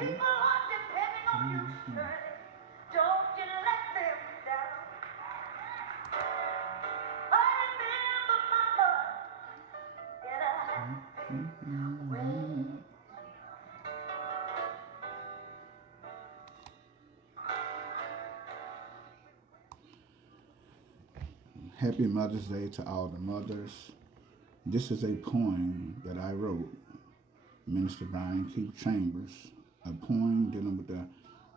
People are depending on you, Shirley. Don't you let them down. I remember Mama in a happy way. Happy Mother's Day to all the mothers. This is a poem that I wrote, Minister Byron Keep Chambers, a poem dealing with the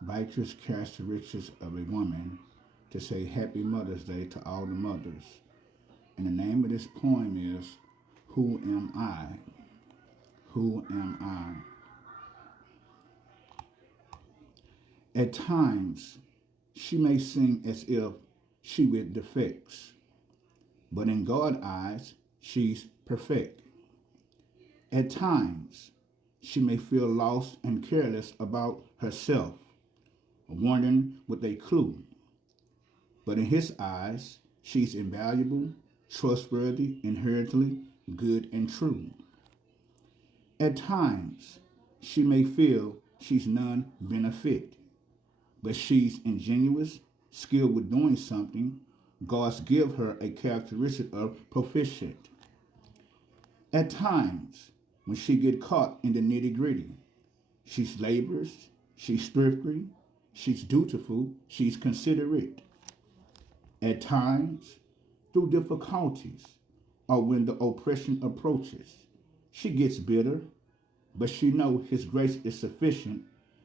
virtuous characteristics of a woman to say Happy Mother's Day to all the mothers. And the name of this poem is Who Am I? Who Am I? At times, she may seem as if she with defects, but in God's eyes, she's perfect. At times, she may feel lost and careless about herself, wondering with a clue. But in His eyes, she's invaluable, trustworthy, inherently good and true. At times, she may feel she's non-benefit, but she's ingenuous, skilled with doing something. God's give her a characteristic of proficient. At times, when she get caught in the nitty-gritty, she's laborious, she's thrifty, she's dutiful, she's considerate. At times, through difficulties, or when the oppression approaches, she gets bitter, but she knows His grace is sufficient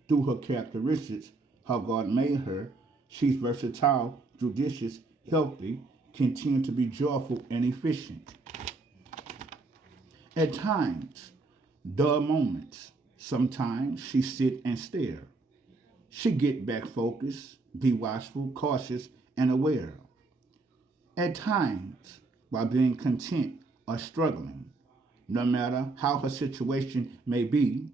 through her characteristics, how God made her. She's versatile, judicious, healthy, continue to be joyful and efficient. At times, dull moments, sometimes she sit and stare. She get back focused, be watchful, cautious, and aware. At times, while being content or struggling, no matter how her situation may be,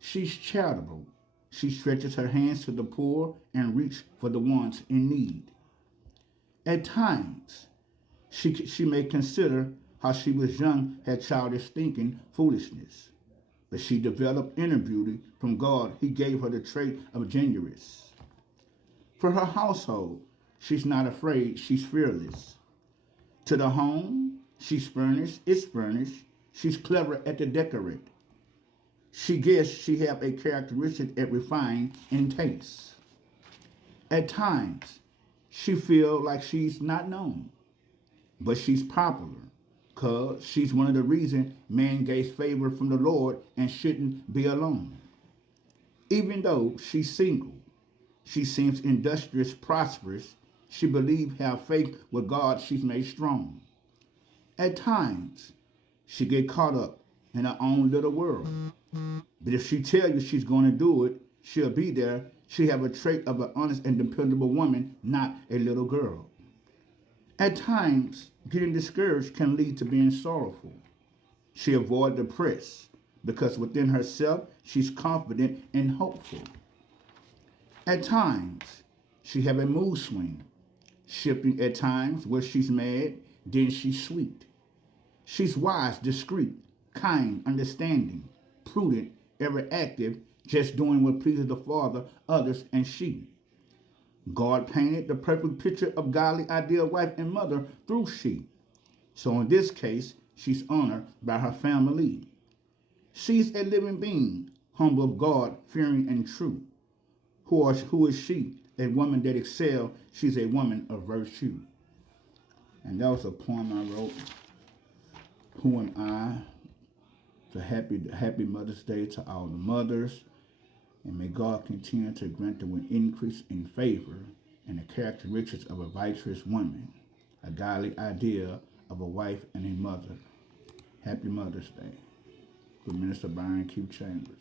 she's charitable. She stretches her hands to the poor and reaches for the ones in need. At times, she may consider how she was young, had childish thinking, foolishness. But she developed inner beauty from God. He gave her the trait of genuineness. For her household, she's not afraid, she's fearless. To the home, she's furnished, it's furnished. She's clever at the decorate. She guess she have a characteristic that refined in taste. At times, she feel like she's not known, but she's popular, cause she's one of the reasons man gains favor from the Lord and shouldn't be alone. Even though she's single, she seems industrious, prosperous. She believes have faith with God. She's made strong. At times, she get caught up in her own little world. But if she tell you she's going to do it, she'll be there. She have a trait of an honest and dependable woman, not a little girl. At times, getting discouraged can lead to being sorrowful. She avoid the press because within herself, she's confident and hopeful. At times, she have a mood swing, shifting at times where she's mad, then she's sweet. She's wise, discreet, kind, understanding, prudent, ever active, just doing what pleases the Father, others, and she. God painted the perfect picture of godly, ideal wife and mother through she. So in this case, she's honored by her family. She's a living being, humble of God, fearing and true. Who is she? A woman that excels. She's a woman of virtue. And that was a poem I wrote. Who am I? So happy Mother's Day to all the mothers. And may God continue to grant them an increase in favor and the characteristics of a virtuous woman, a godly idea of a wife and a mother. Happy Mother's Day. Good Minister Byron Q. Chambers.